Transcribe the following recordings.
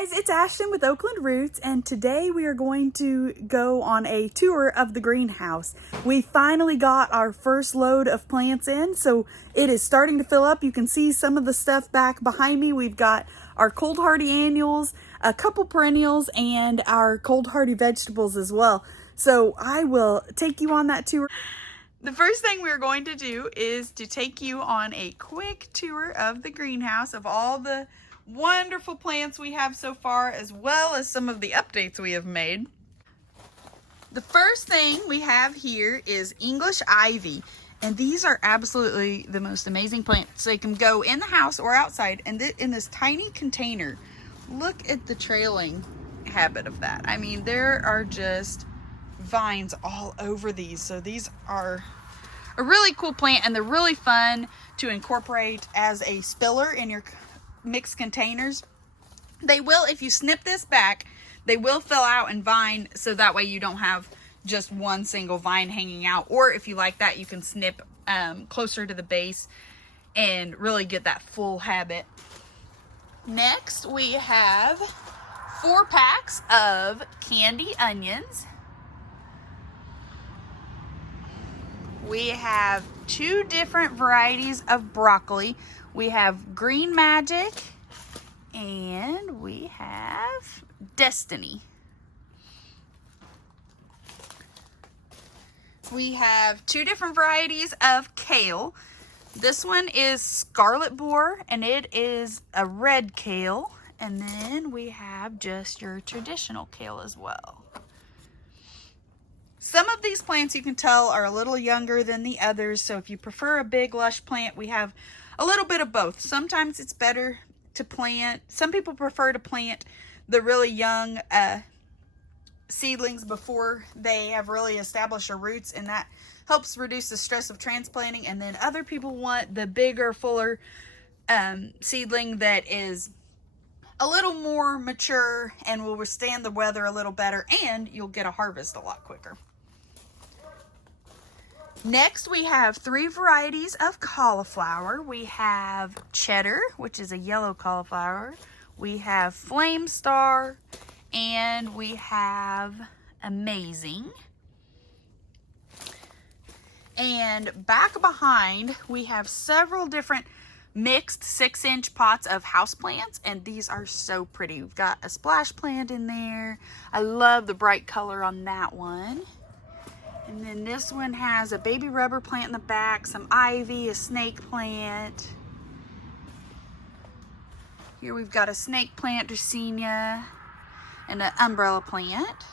guys, it's Ashton with Oakland Roots, and today we are going to go on a tour of the greenhouse. We finally got our first load of plants in, so it is starting to fill up. You can see some of the stuff back behind me. We've got our cold hardy annuals, a couple perennials, and our cold hardy vegetables as well. So I will take you on that tour. The first thing we're going to do is to take you on a quick tour of the greenhouse, of all the wonderful plants we have so far, as well as some of the updates we have made. The first thing we have here is English ivy, and these are absolutely the most amazing plants. They can go in the house or outside, and in this tiny container. Look at the trailing habit of that. I mean, there are just vines all over these. So these are a really cool plant, and they're really fun to incorporate as a spiller in your mixed containers. They will, if you snip this back, they will fill out and vine, so that way you don't have just one single vine hanging out. Or if you like that, you can snip closer to the base and really get that full habit. Next, we have 4 packs of candy onions. We have 2 different varieties of broccoli. We have Green Magic and we have Destiny. We have 2 different varieties of kale. This one is Scarlet Boar, and it is a red kale. And then we have just your traditional kale as well. Some of these plants, you can tell, are a little younger than the others. So if you prefer a big lush plant, we have a little bit of both. Sometimes it's better to plant. Some people prefer to plant the really young seedlings before they have really established their roots, and that helps reduce the stress of transplanting. And then other people want the bigger, fuller seedling that is a little more mature and will withstand the weather a little better, and you'll get a harvest a lot quicker. Next, we have 3 varieties of cauliflower. We have cheddar, which is a yellow cauliflower. We have flame star, and we have amazing. And back behind, we have several different mixed 6-inch pots of houseplants, and these are so pretty. We've got a splash plant in there. I love the bright color on that one. And then this one has a baby rubber plant in the back, some ivy, a snake plant. Here we've got a snake plant, Dracaena, and an umbrella plant.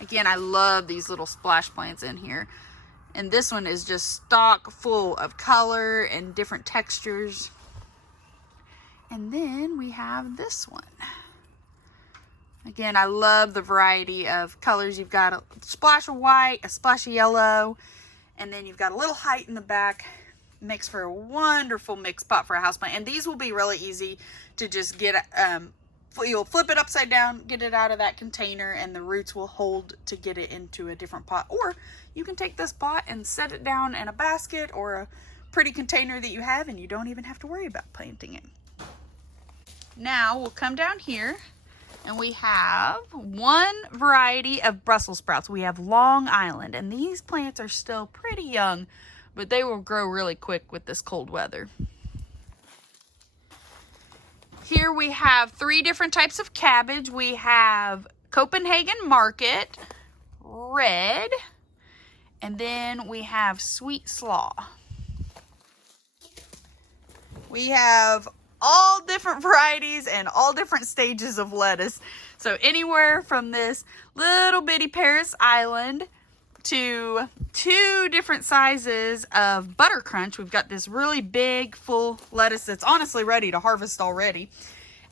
Again, I love these little splash plants in here. And this one is just stock full of color and different textures. And then we have this one. Again, I love the variety of colors. You've got a splash of white, a splash of yellow, and then you've got a little height in the back. Makes for a wonderful mixed pot for a houseplant. And these will be really easy to just get, you'll flip it upside down, get it out of that container, and the roots will hold to get it into a different pot. Or you can take this pot and set it down in a basket or a pretty container that you have, and you don't even have to worry about planting it. Now we'll come down here, and we have 1 variety of Brussels sprouts. We have Long Island, and these plants are still pretty young, but they will grow really quick with this cold weather. Here we have 3 different types of cabbage. We have Copenhagen Market, red, and then we have Sweet Slaw. We have all different varieties and all different stages of lettuce. So anywhere from this little bitty Paris Island to 2 different sizes of Butter Crunch. We've got this really big, full lettuce that's honestly ready to harvest already.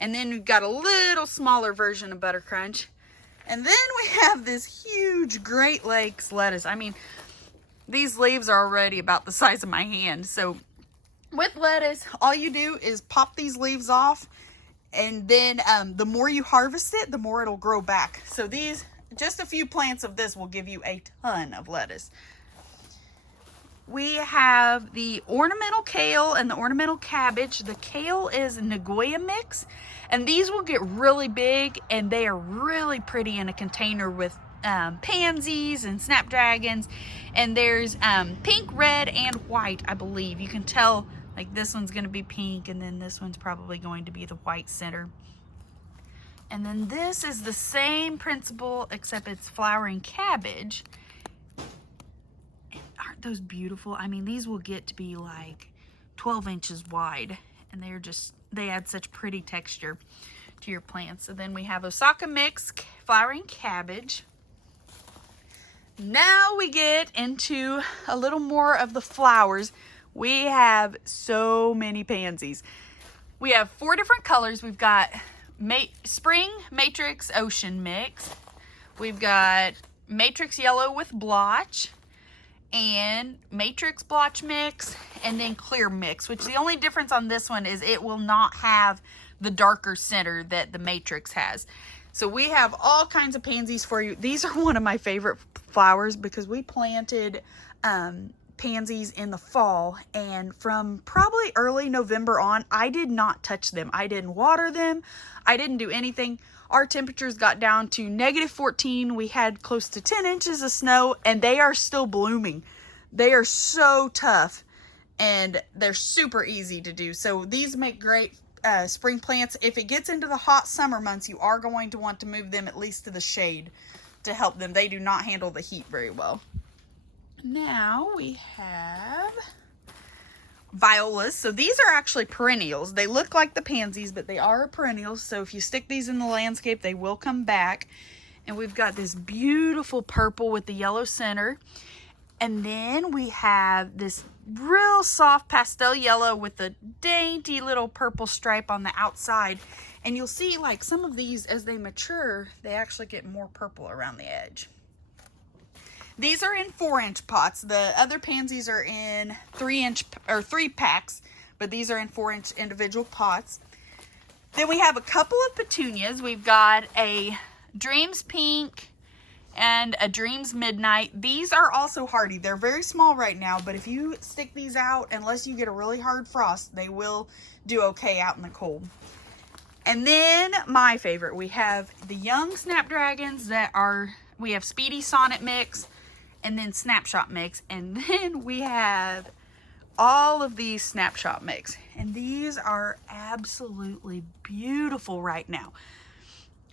And then we've got a little smaller version of Butter Crunch. And then we have this huge Great Lakes lettuce. I mean, these leaves are already about the size of my hand. So with lettuce, all you do is pop these leaves off, and then the more you harvest it, the more it'll grow back. So these, just a few plants of this will give you a ton of lettuce. We have the ornamental kale and the ornamental cabbage. The kale is Nagoya mix, and these will get really big, and they are really pretty in a container with pansies and snapdragons. And there's pink, red, and white, I believe. You can tell, like, this one's going to be pink, and then this one's probably going to be the white center. And then this is the same principle, except it's flowering cabbage. Aren't those beautiful? I mean, these will get to be like 12 inches wide, and they add such pretty texture to your plants. So then we have Osaka mix flowering cabbage. Now we get into a little more of the flowers. We have so many pansies. We have 4 different colors. We've got spring matrix ocean mix. We've got matrix yellow with blotch, and matrix blotch mix, and then clear mix, which the only difference on this one is it will not have the darker center that the matrix has. So we have all kinds of pansies for you. These are one of my favorite flowers because we planted pansies in the fall, and from probably early November on, I did not touch them. I didn't water them. I didn't do anything. Our temperatures got down to -14. We had close to 10 inches of snow, and they are still blooming. They are so tough, and they're super easy to do. So these make great spring plants. If it gets into the hot summer months, you are going to want to move them at least to the shade to help them. They do not handle the heat very well. Now we have Violas. So these are actually perennials. They look like the pansies, but they are perennials. So if you stick these in the landscape, they will come back. And we've got this beautiful purple with the yellow center. And then we have this real soft pastel yellow with a dainty little purple stripe on the outside. And you'll see, like, some of these, as they mature, they actually get more purple around the edge. These are in 4-inch pots. The other pansies are in 3 packs, but these are in 4-inch individual pots. Then we have a couple of petunias. We've got a Dreams Pink and a Dreams Midnight. These are also hardy. They're very small right now, but if you stick these out, unless you get a really hard frost, they will do okay out in the cold. And then my favorite, we have the young Snapdragons we have Speedy Sonnet mix, and then Snapshot mix, and then we have all of these Snapshot mix, and these are absolutely beautiful right now.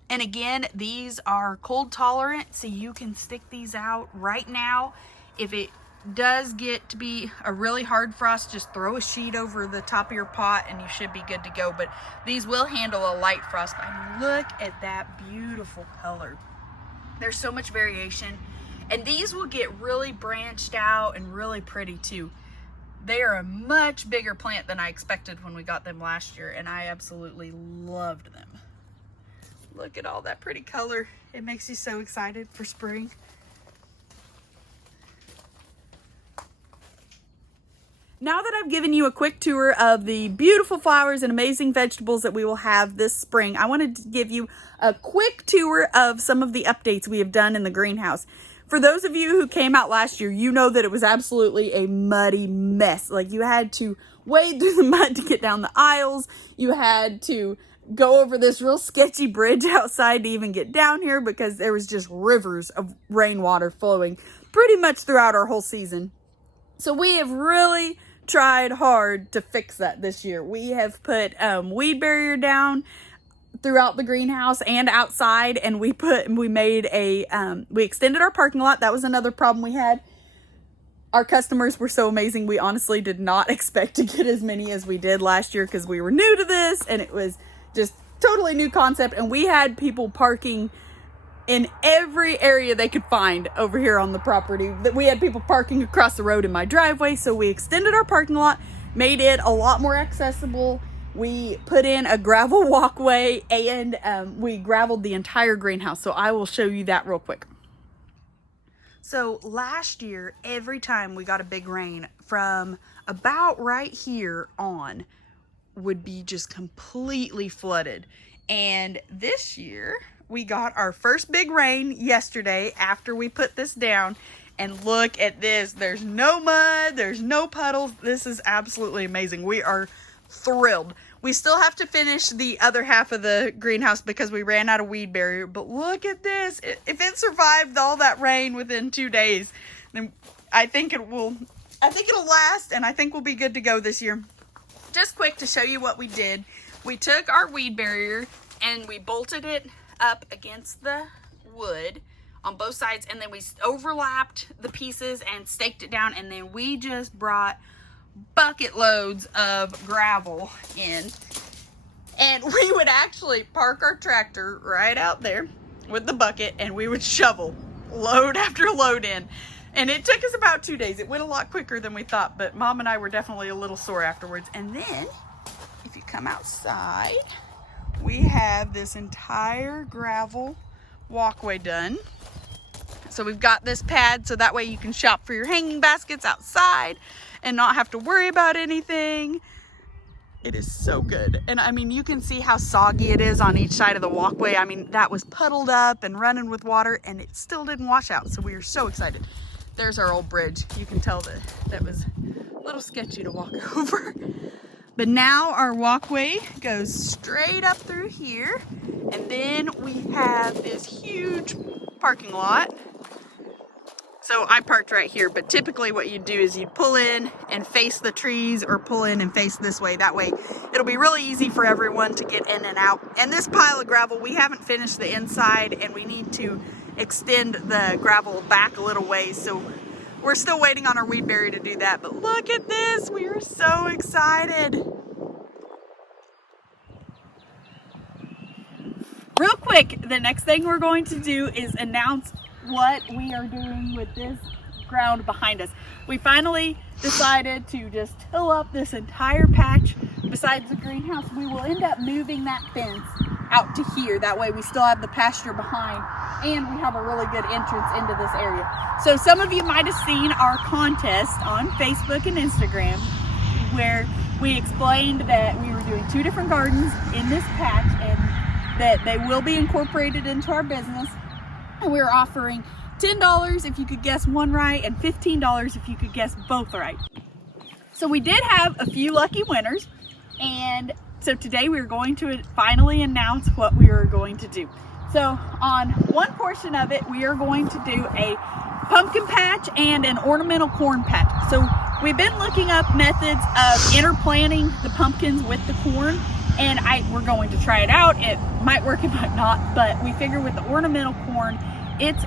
And again, these are cold tolerant, so you can stick these out right now. If it does get to be a really hard frost, just throw a sheet over the top of your pot and you should be good to go. But these will handle a light frost. I mean, look at that beautiful color. There's so much variation. And these will get really branched out and really pretty too. They are a much bigger plant than I expected when we got them last year, and I absolutely loved them. Look at all that pretty color. It makes you so excited for spring. Now that I've given you a quick tour of the beautiful flowers and amazing vegetables that we will have this spring, I wanted to give you a quick tour of some of the updates we have done in the greenhouse. For those of you who came out last year, you know that it was absolutely a muddy mess. Like, you had to wade through the mud to get down the aisles. You had to go over this real sketchy bridge outside to even get down here because there was just rivers of rainwater flowing pretty much throughout our whole season. So we have really tried hard to fix that this year. We have put weed barrier down throughout the greenhouse and outside, and we made we extended our parking lot. That was another problem we had. Our customers were so amazing. We honestly did not expect to get as many as we did last year because we were new to this, and it was just totally new concept. And we had people parking in every area they could find over here on the property. That we had people parking across the road in my driveway, so we extended our parking lot, made it a lot more accessible. We put in a gravel walkway, and we graveled the entire greenhouse. So I will show you that real quick. So last year, every time we got a big rain, from about right here on, would be just completely flooded. And this year, we got our first big rain yesterday after we put this down, And look at this. There's no mud. There's no puddles. This is absolutely amazing. We are thrilled. We still have to finish the other half of the greenhouse because we ran out of weed barrier. But look at this. If it survived all that rain within 2 days, then I think it'll last, and I think we'll be good to go this year. Just quick to show you what we did. We took our weed barrier and we bolted it up against the wood on both sides, and then we overlapped the pieces and staked it down, and then we just brought bucket loads of gravel in, and we would actually park our tractor right out there with the bucket, and we would shovel load after load in. And it took us about 2 days. It went a lot quicker than we thought, but Mom and I were definitely a little sore afterwards. And then if you come outside, we have this entire gravel walkway done. So we've got this pad so that way you can shop for your hanging baskets outside and not have to worry about anything. It is so good. And I mean, you can see how soggy it is on each side of the walkway. I mean, that was puddled up and running with water, and it still didn't wash out. So we are so excited. There's our old bridge. You can tell that that was a little sketchy to walk over. But now our walkway goes straight up through here. And then we have this huge parking lot. So I parked right here, but typically what you do is you pull in and face the trees, or pull in and face this way. That way it'll be really easy for everyone to get in and out. And this pile of gravel, we haven't finished the inside, and we need to extend the gravel back a little ways. So we're still waiting on our weed barrier to do that. But look at this, we are so excited. Real quick, the next thing we're going to do is announce what we are doing with this ground behind us. We finally decided to just till up this entire patch besides the greenhouse. We will end up moving that fence out to here. That way we still have the pasture behind, and we have a really good entrance into this area. So some of you might have seen our contest on Facebook and Instagram where we explained that we were doing 2 different gardens in this patch and that they will be incorporated into our business. And we were offering $10 if you could guess one right, and $15 if you could guess both right. So we did have a few lucky winners, and so today we are going to finally announce what we are going to do. So on one portion of it, we are going to do a pumpkin patch and an ornamental corn patch. So we've been looking up methods of interplanting the pumpkins with the corn, and we're going to try it out. It might work, it might not, but we figure with the ornamental corn, it's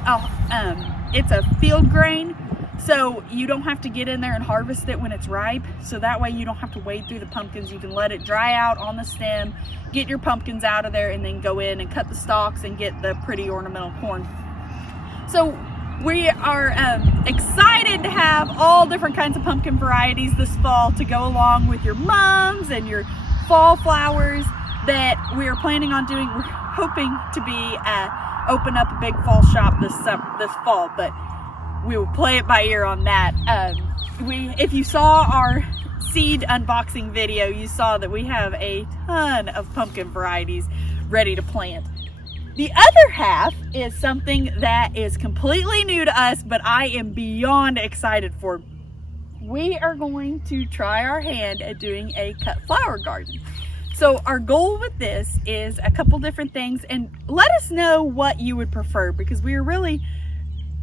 a field grain, so you don't have to get in there and harvest it when it's ripe. So that way you don't have to wade through the pumpkins. You can let it dry out on the stem, get your pumpkins out of there, and then go in and cut the stalks and get the pretty ornamental corn. So we are excited to have all different kinds of pumpkin varieties this fall to go along with your mums and your fall flowers that we are planning on doing. We're hoping to be open up a big fall shop this fall, but we will play it by ear on that. If you saw our seed unboxing video, you saw that we have a ton of pumpkin varieties ready to plant. The other half is something that is completely new to us, but I am beyond excited for. We are going to try our hand at doing a cut flower garden. So our goal with this is a couple different things, and let us know what you would prefer, because we are really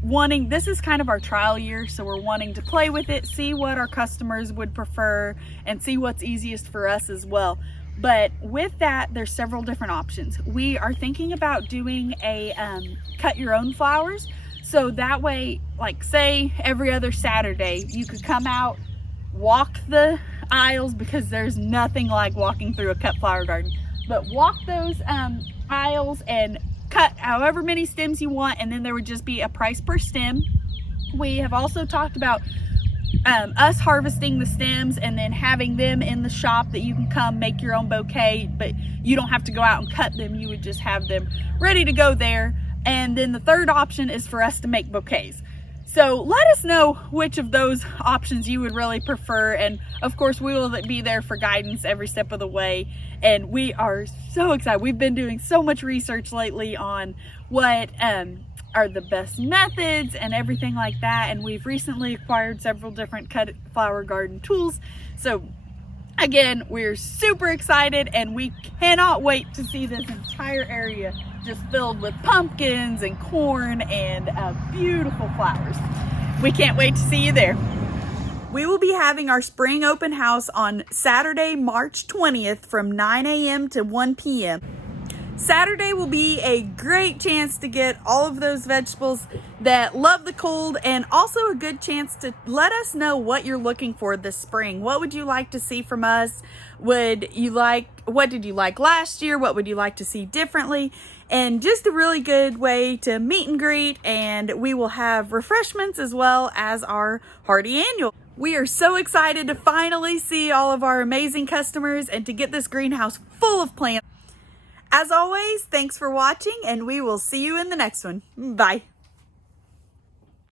wanting, this is kind of our trial year, so we're wanting to play with it, see what our customers would prefer, and see what's easiest for us as well. But with that, there's several different options. We are thinking about doing a cut your own flowers. So that way, like say every other Saturday, you could come out, walk the aisles, because there's nothing like walking through a cut flower garden, but walk those aisles and cut however many stems you want, and then there would just be a price per stem. We have also talked about us harvesting the stems and then having them in the shop that you can come make your own bouquet, but you don't have to go out and cut them. You would just have them ready to go there. And then the third option is for us to make bouquets. So let us know which of those options you would really prefer. And of course, we will be there for guidance every step of the way. And we are so excited. We've been doing so much research lately on what are the best methods and everything like that. And we've recently acquired several different flower garden tools. So again, we're super excited and we cannot wait to see this entire area just filled with pumpkins and corn and beautiful flowers. We can't wait to see you there. We will be having our spring open house on Saturday, March 20th from 9 a.m. to 1 p.m. Saturday will be a great chance to get all of those vegetables that love the cold, and also a good chance to let us know what you're looking for this spring. What would you like to see from us? What did you like last year? What would you like to see differently? And just a really good way to meet and greet, and we will have refreshments as well as our hearty annual. We are so excited to finally see all of our amazing customers and to get this greenhouse full of plants. As always, thanks for watching, and we will see you in the next one. Bye.